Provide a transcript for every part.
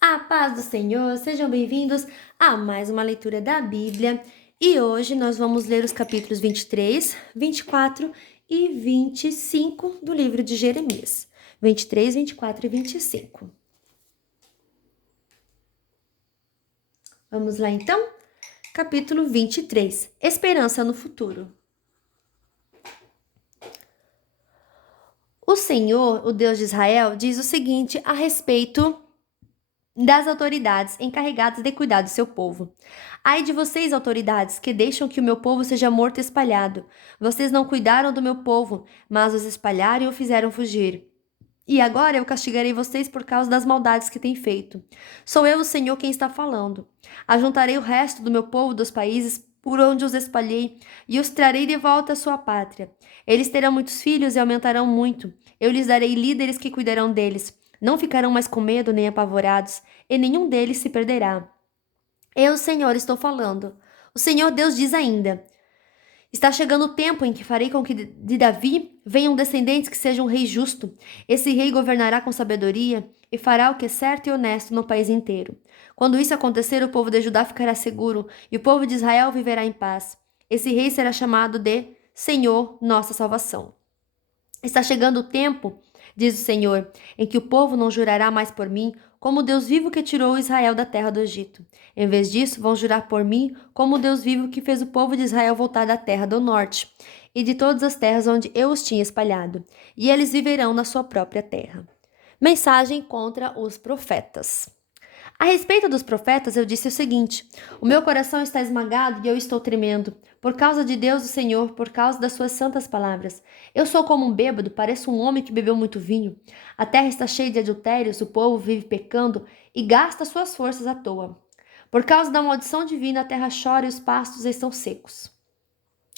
A paz do Senhor, sejam bem-vindos a mais uma leitura da Bíblia. E hoje nós vamos ler os capítulos 23, 24 e 25 do livro de Jeremias. 23, 24 e 25. Vamos lá então? Capítulo 23. Esperança no futuro. O Senhor, o Deus de Israel, diz o seguinte a respeito das autoridades encarregadas de cuidar do seu povo. Ai de vocês, autoridades, que deixam que o meu povo seja morto e espalhado. Vocês não cuidaram do meu povo, mas os espalharam e o fizeram fugir. E agora eu castigarei vocês por causa das maldades que têm feito. Sou eu, o Senhor, quem está falando. Ajuntarei o resto do meu povo dos países por onde os espalhei e os trarei de volta à sua pátria. Eles terão muitos filhos e aumentarão muito. Eu lhes darei líderes que cuidarão deles. Não ficarão mais com medo nem apavorados, e nenhum deles se perderá. Eu, Senhor, estou falando. O Senhor Deus diz ainda: está chegando o tempo em que farei com que de Davi venham descendentes que sejam um rei justo. Esse rei governará com sabedoria e fará o que é certo e honesto no país inteiro. Quando isso acontecer, o povo de Judá ficará seguro e o povo de Israel viverá em paz. Esse rei será chamado de Senhor, nossa salvação. Está chegando o tempo, diz o Senhor, em que o povo não jurará mais por mim, como o Deus vivo que tirou Israel da terra do Egito. Em vez disso, vão jurar por mim, como o Deus vivo que fez o povo de Israel voltar da terra do norte e de todas as terras onde eu os tinha espalhado, e eles viverão na sua própria terra. Mensagem contra os profetas. A respeito dos profetas, eu disse o seguinte: o meu coração está esmagado e eu estou tremendo, por causa de Deus o Senhor, por causa das suas santas palavras. Eu sou como um bêbado, pareço um homem que bebeu muito vinho. A terra está cheia de adultérios, o povo vive pecando e gasta suas forças à toa. Por causa da maldição divina, a terra chora e os pastos estão secos.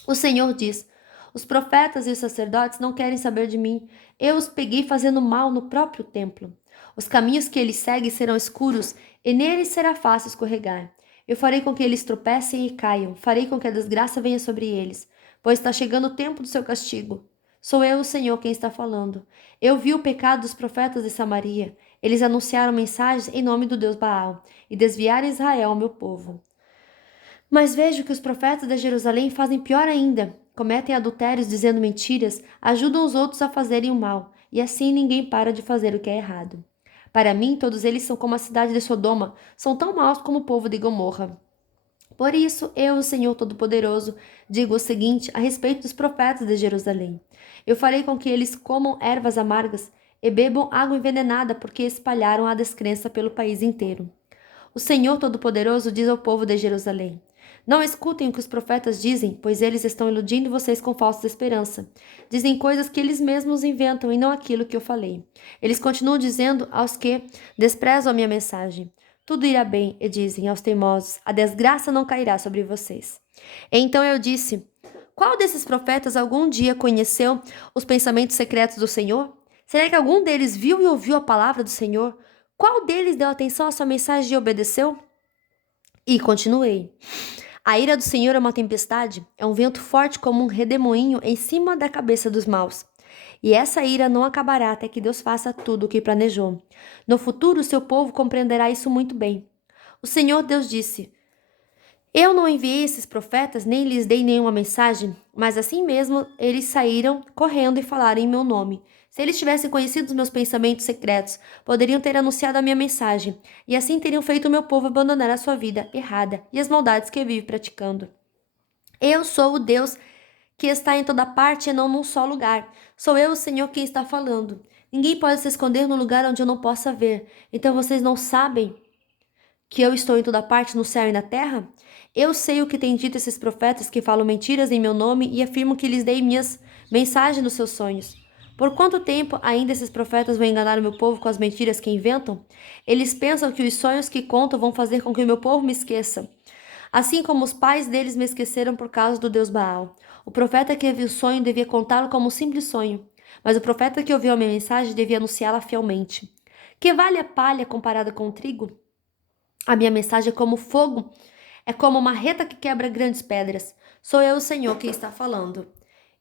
O Senhor diz: os profetas e os sacerdotes não querem saber de mim. Eu os peguei fazendo mal no próprio templo. Os caminhos que eles seguem serão escuros e neles será fácil escorregar. Eu farei com que eles tropecem e caiam. Farei com que a desgraça venha sobre eles, pois está chegando o tempo do seu castigo. Sou eu, o Senhor, quem está falando. Eu vi o pecado dos profetas de Samaria. Eles anunciaram mensagens em nome do Deus Baal e desviaram Israel, meu povo. Mas vejo que os profetas de Jerusalém fazem pior ainda. Cometem adultérios dizendo mentiras, ajudam os outros a fazerem o mal, e assim ninguém para de fazer o que é errado. Para mim, todos eles são como a cidade de Sodoma, são tão maus como o povo de Gomorra. Por isso, eu, o Senhor Todo-Poderoso, digo o seguinte a respeito dos profetas de Jerusalém: eu farei com que eles comam ervas amargas e bebam água envenenada, porque espalharam a descrença pelo país inteiro. O Senhor Todo-Poderoso diz ao povo de Jerusalém: não escutem o que os profetas dizem, pois eles estão iludindo vocês com falsa esperança. Dizem coisas que eles mesmos inventam e não aquilo que eu falei. Eles continuam dizendo aos que desprezam a minha mensagem: tudo irá bem, e dizem aos teimosos: a desgraça não cairá sobre vocês. Então eu disse: qual desses profetas algum dia conheceu os pensamentos secretos do Senhor? Será que algum deles viu e ouviu a palavra do Senhor? Qual deles deu atenção à sua mensagem e obedeceu? E continuei. A ira do Senhor é uma tempestade, é um vento forte como um redemoinho em cima da cabeça dos maus. E essa ira não acabará até que Deus faça tudo o que planejou. No futuro, seu povo compreenderá isso muito bem. O Senhor Deus disse: eu não enviei esses profetas, nem lhes dei nenhuma mensagem, mas assim mesmo eles saíram correndo e falaram em meu nome. Se eles tivessem conhecido os meus pensamentos secretos, poderiam ter anunciado a minha mensagem, e assim teriam feito o meu povo abandonar a sua vida errada e as maldades que vive praticando. Eu sou o Deus que está em toda parte e não num só lugar. Sou eu, o Senhor, quem está falando. Ninguém pode se esconder no lugar onde eu não possa ver. Então vocês não sabem que eu estou em toda parte no céu e na terra? Eu sei o que têm dito esses profetas que falam mentiras em meu nome e afirmam que lhes dei minhas mensagens nos seus sonhos. Por quanto tempo ainda esses profetas vão enganar o meu povo com as mentiras que inventam? Eles pensam que os sonhos que contam vão fazer com que o meu povo me esqueça. Assim como os pais deles me esqueceram por causa do Deus Baal. O profeta que viu o sonho devia contá-lo como um simples sonho, mas o profeta que ouviu a minha mensagem devia anunciá-la fielmente. Que vale a palha comparada com o trigo? A minha mensagem é como fogo, é como uma marreta que quebra grandes pedras. Sou eu, o Senhor, quem está falando.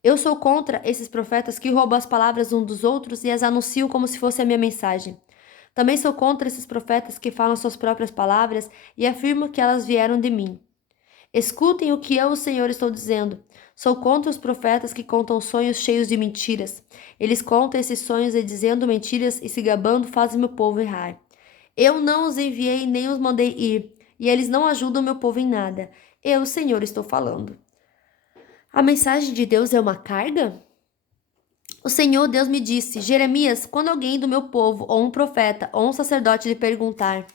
Eu sou contra esses profetas que roubam as palavras uns dos outros e as anunciam como se fosse a minha mensagem. Também sou contra esses profetas que falam suas próprias palavras e afirmam que elas vieram de mim. Escutem o que eu, o Senhor, estou dizendo. Sou contra os profetas que contam sonhos cheios de mentiras. Eles contam esses sonhos e dizendo mentiras e se gabando fazem meu povo errar. Eu não os enviei nem os mandei ir, e eles não ajudam meu povo em nada. Eu, o Senhor, estou falando. A mensagem de Deus é uma carga? O Senhor Deus me disse, Jeremias, quando alguém do meu povo, ou um profeta, ou um sacerdote lhe perguntar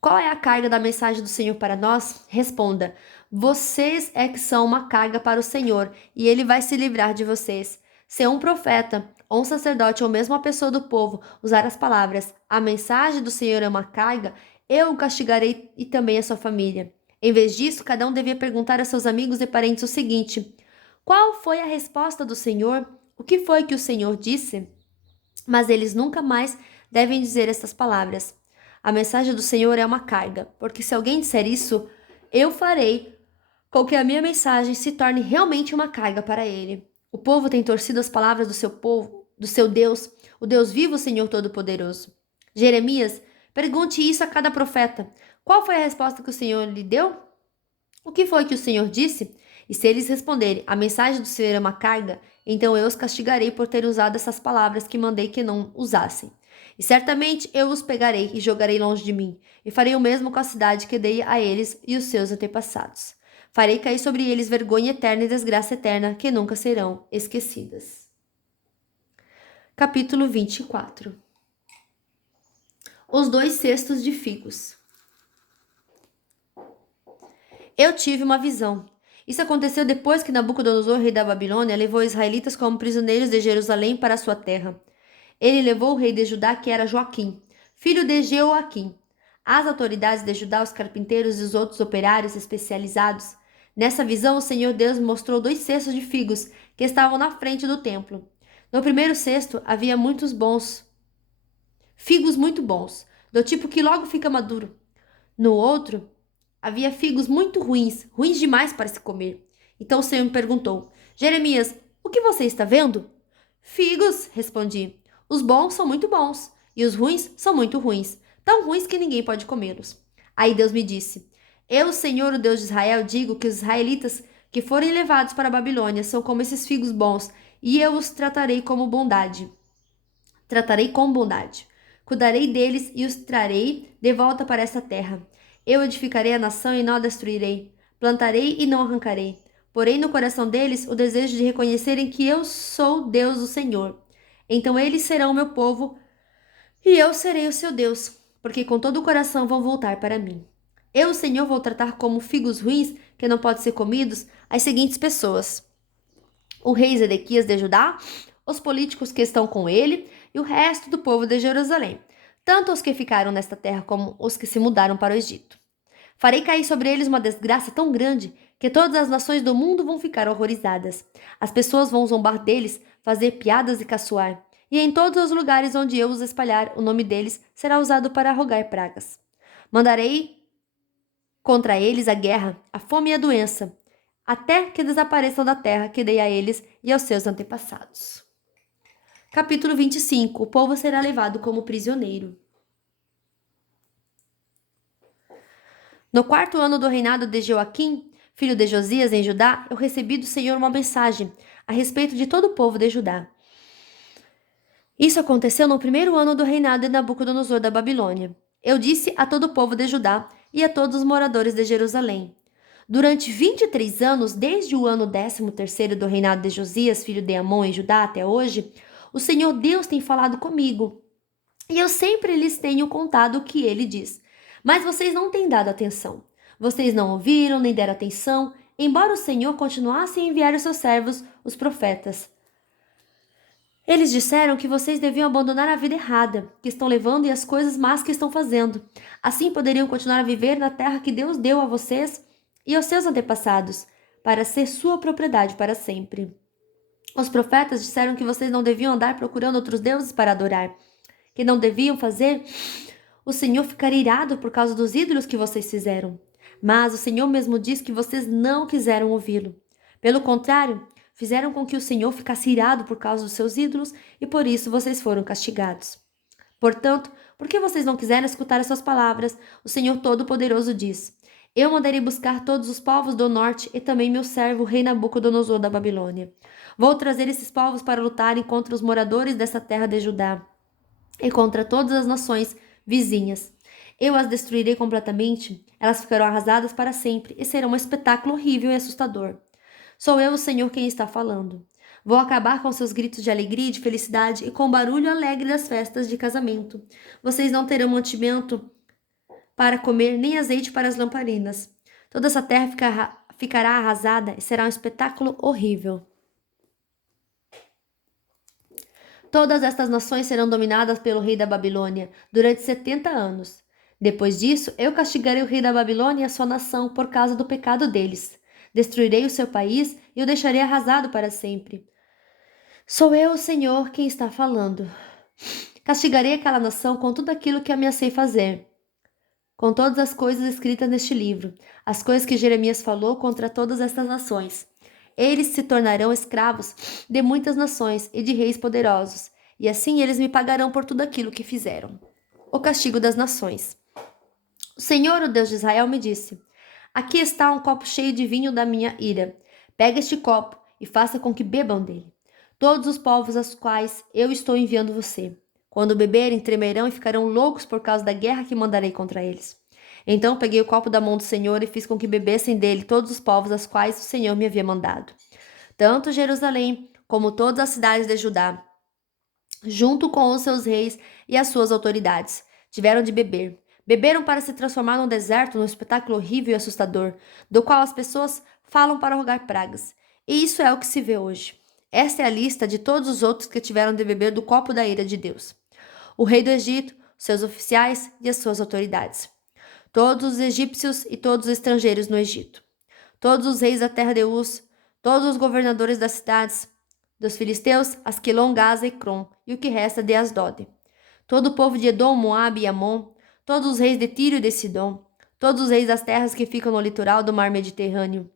qual é a carga da mensagem do Senhor para nós, responda, vocês é que são uma carga para o Senhor, e Ele vai se livrar de vocês. Se um profeta, ou um sacerdote, ou mesmo uma pessoa do povo, usar as palavras, a mensagem do Senhor é uma carga, eu o castigarei e também a sua família. Em vez disso, cada um devia perguntar a seus amigos e parentes o seguinte, qual foi a resposta do Senhor? O que foi que o Senhor disse? Mas eles nunca mais devem dizer estas palavras. A mensagem do Senhor é uma carga, porque se alguém disser isso, eu farei com que a minha mensagem se torne realmente uma carga para ele. O povo tem torcido as palavras do seu povo, do seu Deus, o Deus vivo, o Senhor Todo-Poderoso. Jeremias, pergunte isso a cada profeta. Qual foi a resposta que o Senhor lhe deu? O que foi que o Senhor disse? E se eles responderem, a mensagem do Senhor é uma carga, então eu os castigarei por ter usado essas palavras que mandei que não usassem. E certamente eu os pegarei e jogarei longe de mim, e farei o mesmo com a cidade que dei a eles e os seus antepassados. Farei cair sobre eles vergonha eterna e desgraça eterna, que nunca serão esquecidas. Capítulo 24. Os 2 cestos de figos. Eu tive uma visão. Isso aconteceu depois que Nabucodonosor, rei da Babilônia, levou os israelitas como prisioneiros de Jerusalém para sua terra. Ele levou o rei de Judá, que era Joaquim, filho de Jeoaquim. As autoridades de Judá, os carpinteiros e os outros operários especializados. Nessa visão, o Senhor Deus me mostrou 2 cestos de figos que estavam na frente do templo. No primeiro cesto havia muitos bons figos muito bons, do tipo que logo fica maduro. No outro, havia figos muito ruins, ruins demais para se comer. Então o Senhor me perguntou, Jeremias, o que você está vendo? Figos, respondi. Os bons são muito bons, e os ruins são muito ruins, tão ruins que ninguém pode comê-los. Aí Deus me disse, eu, Senhor, o Deus de Israel, digo que os israelitas que forem levados para a Babilônia são como esses figos bons, e eu os tratarei como bondade. Tratarei com bondade. Cuidarei deles e os trarei de volta para esta terra. Eu edificarei a nação e não a destruirei. Plantarei e não arrancarei. Porém no coração deles o desejo de reconhecerem que eu sou Deus, o Senhor. Então eles serão o meu povo e eu serei o seu Deus, porque com todo o coração vão voltar para mim. Eu, o Senhor, vou tratar como figos ruins que não podem ser comidos as seguintes pessoas: o rei Zedequias de Judá, os políticos que estão com ele e o resto do povo de Jerusalém, tanto os que ficaram nesta terra como os que se mudaram para o Egito. Farei cair sobre eles uma desgraça tão grande que todas as nações do mundo vão ficar horrorizadas. As pessoas vão zombar deles, fazer piadas e caçoar. E em todos os lugares onde eu os espalhar, o nome deles será usado para rogar pragas. Mandarei contra eles a guerra, a fome e a doença, até que desapareçam da terra que dei a eles e aos seus antepassados. Capítulo 25. O povo será levado como prisioneiro. No 4º ano do reinado de Joaquim, filho de Josias, em Judá, eu recebi do Senhor uma mensagem a respeito de todo o povo de Judá. Isso aconteceu no 1º ano do reinado de Nabucodonosor da Babilônia. Eu disse a todo o povo de Judá e a todos os moradores de Jerusalém: durante 23 anos, desde o ano 13º do reinado de Josias, filho de Amon, em Judá, até hoje, o Senhor Deus tem falado comigo. E eu sempre lhes tenho contado o que ele diz. Mas vocês não têm dado atenção. Vocês não ouviram nem deram atenção, embora o Senhor continuasse a enviar os seus servos, os profetas. Eles disseram que vocês deviam abandonar a vida errada que estão levando e as coisas más que estão fazendo. Assim poderiam continuar a viver na terra que Deus deu a vocês e aos seus antepassados, para ser sua propriedade para sempre. Os profetas disseram que vocês não deviam andar procurando outros deuses para adorar, que não deviam fazer. O Senhor ficaria irado por causa dos ídolos que vocês fizeram. Mas o Senhor mesmo diz que vocês não quiseram ouvi-lo. Pelo contrário, fizeram com que o Senhor ficasse irado por causa dos seus ídolos e por isso vocês foram castigados. Portanto, por que vocês não quiseram escutar as suas palavras? O Senhor Todo-Poderoso diz: Eu mandarei buscar todos os povos do norte e também meu servo, o rei Nabucodonosor da Babilônia. Vou trazer esses povos para lutarem contra os moradores dessa terra de Judá e contra todas as nações vizinhas. Eu as destruirei completamente, elas ficarão arrasadas para sempre e serão um espetáculo horrível e assustador. Sou eu, o Senhor, quem está falando. Vou acabar com seus gritos de alegria e de felicidade e com o barulho alegre das festas de casamento. Vocês não terão mantimento para comer, nem azeite para as lamparinas. Toda essa terra ficará arrasada e será um espetáculo horrível. Todas estas nações serão dominadas pelo rei da Babilônia durante 70 anos. Depois disso, eu castigarei o rei da Babilônia e a sua nação por causa do pecado deles. Destruirei o seu país e o deixarei arrasado para sempre. Sou eu, o Senhor, quem está falando. Castigarei aquela nação com tudo aquilo que ameacei fazer, com todas as coisas escritas neste livro, as coisas que Jeremias falou contra todas estas nações. Eles se tornarão escravos de muitas nações e de reis poderosos, e assim eles me pagarão por tudo aquilo que fizeram. O castigo das nações. O Senhor, o Deus de Israel, me disse: Aqui está um copo cheio de vinho da minha ira. Pega este copo e faça com que bebam dele todos os povos aos quais eu estou enviando você. Quando beberem, tremerão e ficarão loucos por causa da guerra que mandarei contra eles. Então peguei o copo da mão do Senhor e fiz com que bebessem dele todos os povos aos quais o Senhor me havia mandado. Tanto Jerusalém como todas as cidades de Judá, junto com os seus reis e as suas autoridades, tiveram de beber. Beberam para se transformar num deserto, num espetáculo horrível e assustador, do qual as pessoas falam para rogar pragas. E isso é o que se vê hoje. Esta é a lista de todos os outros que tiveram de beber do copo da ira de Deus: o rei do Egito, seus oficiais e as suas autoridades, todos os egípcios e todos os estrangeiros no Egito, todos os reis da terra de Uz, todos os governadores das cidades dos filisteus, Asquelon, Gaza e Crom, e o que resta de Asdod, todo o povo de Edom, Moabe e Amon, todos os reis de Tiro e de Sidom, todos os reis das terras que ficam no litoral do mar Mediterrâneo,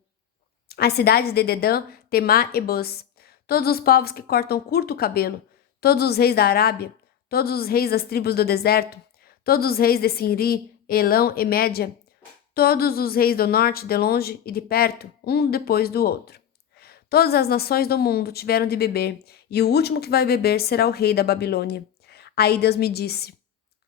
as cidades de Dedã, Temá e Bus, todos os povos que cortam curto o cabelo, todos os reis da Arábia, todos os reis das tribos do deserto, todos os reis de Sinri, Elão e Média, todos os reis do norte, de longe e de perto, um depois do outro. Todas as nações do mundo tiveram de beber, e o último que vai beber será o rei da Babilônia. Aí Deus me disse: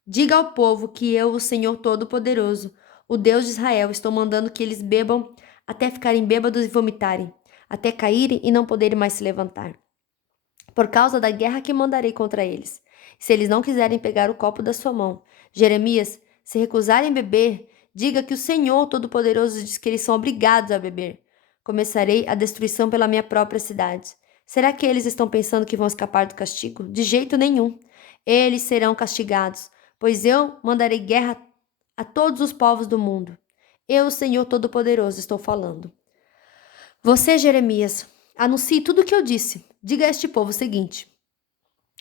Diga ao povo que eu, o Senhor Todo-Poderoso, o Deus de Israel, estou mandando que eles bebam até ficarem bêbados e vomitarem, até caírem e não poderem mais se levantar, por causa da guerra que mandarei contra eles. Se eles não quiserem pegar o copo da sua mão, Jeremias, se recusarem beber, diga que o Senhor Todo-Poderoso diz que eles são obrigados a beber. Começarei a destruição pela minha própria cidade. Será que eles estão pensando que vão escapar do castigo? De jeito nenhum. Eles serão castigados, pois eu mandarei guerra a todos os povos do mundo. Eu, o Senhor Todo-Poderoso, estou falando. Você, Jeremias, anuncie tudo o que eu disse. Diga a este povo o seguinte: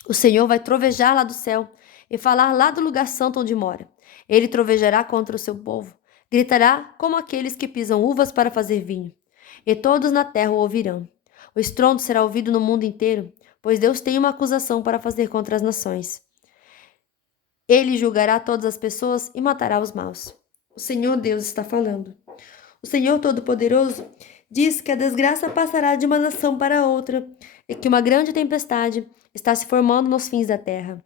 o Senhor vai trovejar lá do céu e falar lá do lugar santo onde mora. Ele trovejará contra o seu povo, gritará como aqueles que pisam uvas para fazer vinho, e todos na terra o ouvirão. O estrondo será ouvido no mundo inteiro, pois Deus tem uma acusação para fazer contra as nações. Ele julgará todas as pessoas e matará os maus. O Senhor Deus está falando. O Senhor Todo-Poderoso diz que a desgraça passará de uma nação para outra e que uma grande tempestade está se formando nos fins da terra.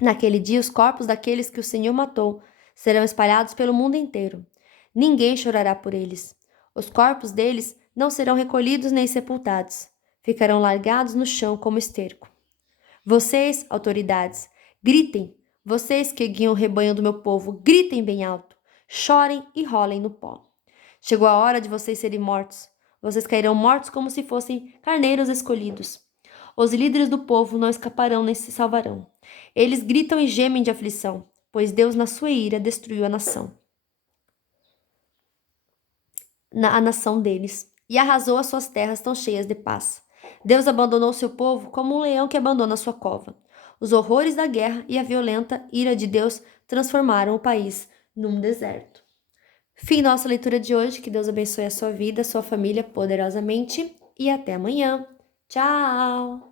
Naquele dia, os corpos daqueles que o Senhor matou serão espalhados pelo mundo inteiro. Ninguém chorará por eles. Os corpos deles não serão recolhidos nem sepultados. Ficarão largados no chão como esterco. Vocês, autoridades, gritem. Vocês que guiam o rebanho do meu povo, gritem bem alto. Chorem e rolem no pó. Chegou a hora de vocês serem mortos. Vocês cairão mortos como se fossem carneiros escolhidos. Os líderes do povo não escaparão nem se salvarão. Eles gritam e gemem de aflição, pois Deus, na sua ira, destruiu a nação deles, e arrasou as suas terras tão cheias de paz. Deus abandonou seu povo como um leão que abandona sua cova. Os horrores da guerra e a violenta ira de Deus transformaram o país num deserto. Fim nossa leitura de hoje. Que Deus abençoe a sua vida, a sua família poderosamente. e até amanhã. Tchau!